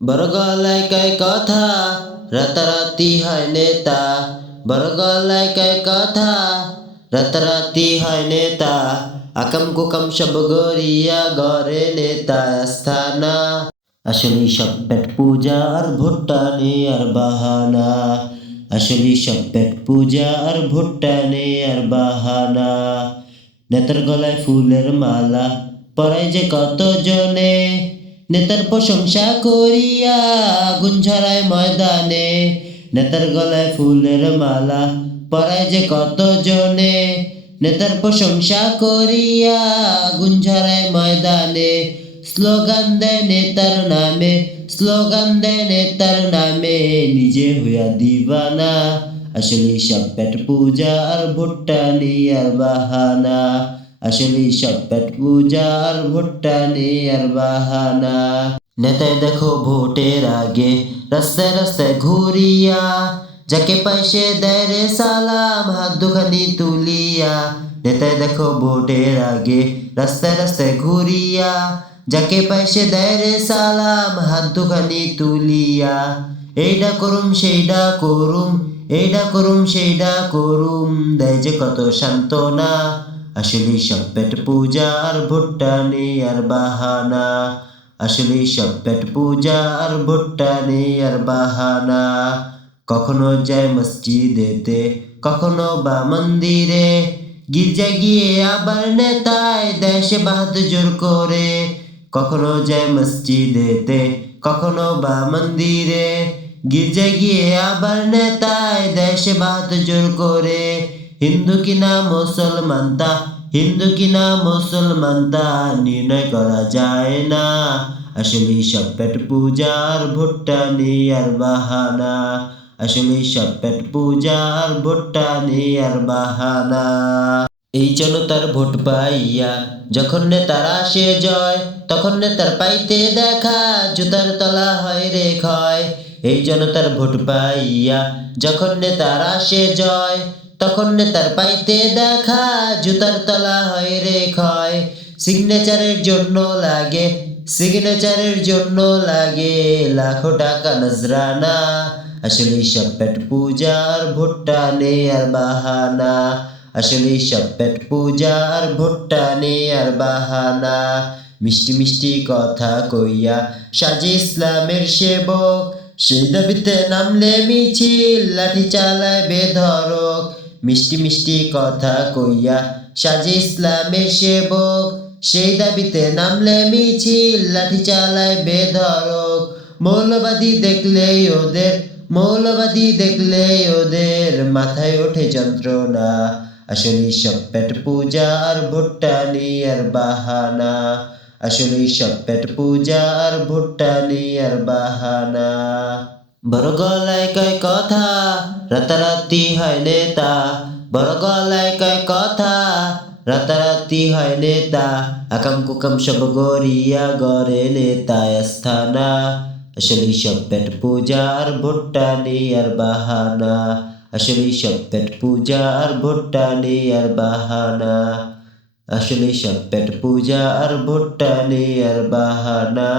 বড় গলায় কয় কথা, রাতারাতি হয় নেতা। বড় গলায় কয় কথা, রাতারাতি হয় নেতা। আকাম কুকাম সব গড়িয়া গড়ে নেতা আস্থানা। আসলেই সব পেট পূজা আর ভুট্টা নে আর বাহানা। আসলেই সব পেট পূজা আর ভুট্টা নে আর বাহানা। নেতার গলায় ফুলের মালা পরায় যে কত জনে, নেতার প্রশংসা করিয়া আগুন ঝরায় ময়দানে। নেতার গলায় ফুলের মালা পরায় যে কত জনে, নেতার প্রশংসা করিয়া আগুন ঝরায় ময়দানে। স্লোগান দেয় নেতার নামে, স্লোগান দেয় নেতার নামে, নিজে হইয়া দিবানা। আসলেই সব পেট পূজা আর ভুট্টা নি আর বাহানা। আসলেই সব পেট পূজা আর ভুট্টা নি আর বাহানা। নেতায় দেখো ভোটের আগে রাস্তায় রাস্তায় ঘুরিয়া, যাকে পায় সে দেয় রে সালাম হাত দুখানি তুলিয়া। নেতায় দেখো ভোটের আগে রাস্তায় রাস্তায় ঘুরিয়া, যাকে পায় সে দেয় রে সালাম হাত দুখানি তুলিয়া। এইডা করুম সেইডা করুম, এইডা করুম সেইডা করুম, দেয় যে কত সান্ত্বনা। আসলেই সব পেট পূজা আর ভুট্টা নে আর বাহানা। আসলেই সব পেট পূজা আর ভুট্টা নে আর বাহানা। কখনো যায় মসজিদেতে, কখনো বা মন্দিরে, গির্জায় গিয়ে আবার নেতায় দেয় সে বাহাত জোর করে। কখনো যায় মসজিদেতে, কখনো বা মন্দিরে, গির্জায় গিয়ে আবার নেতায় দেয় সে বাহাত জোর করে। হিন্দু কিনা মুসলমান তা, হিন্দু কিনা মুসলমান তা নির্ণয় করা যায় না। আসলেই সব পেট পূজা আর ভুট্টা নে আর বাহানা। আসলেই সব পেট পূজা আর ভুট্টা নে আর বাহানা। এই জনতার ভোট পাইয়া যখন নেতার আসে জয়, তখন নেতার পাইতে দেখা জুতার তলা হয় রে ক্ষয়। এই জনতার ভোট পাইয়া যখন নেতার আসে জয়, তখন নেতার পাইতে দেখা জুতার তলা হয় রে ক্ষয়। সিগনেচারের জন্য লাগে, সিগনেচারের জন্য লাগে লাখো টাকা নজরানা। আসলেই সব পেট পূজা আর ভুট্টা নে আর বাহানা। আসলেই সব পেট পূজা আর ভুট্টা নে আর বাহানা। মিষ্টি মিষ্টি কথা কইয়া সাজে ইসলামের সেবক, সেই দাবিতে নামলে মিছিল লাঠি চালায় বেধড়ক। মিষ্টি মিষ্টি কথা কইয়া সাজে ইসলামের সেবক, সেই দাবিতে নামলে মিছিল লাঠি চালায় বেধড়ক। মৌলবাদী দেখলেই ওদের, মৌলবাদী দেখলেই ওদের মাথায় ওঠে যন্ত্রণা। আসলেই সব পেট পূজা আর ভুট্টা নে আর বাহানা। আসলেই সব পেট পূজা আর ভুট্টা নে আর বাহানা। বড় গলায় কয় কথা, রাতারাতি হয় নেতা। বড় গলায় কয় কথা, রাতারাতি হয় নেতা। আকাম কুকাম সব গড়িয়া গড়ে নেতা আস্থানা। আসলেই সব পেট পূজা আর ভুট্টা নে আর বাহানা। আসলেই সব পেট পূজা আর ভুট্টা নে আর বাহানা। আসলেই সব পেট পূজা আর ভুট্টা নে আর বাহানা।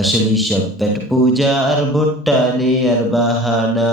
আসলেই সব পেট পূজা আর ভুট্টা নে আর বাহানা।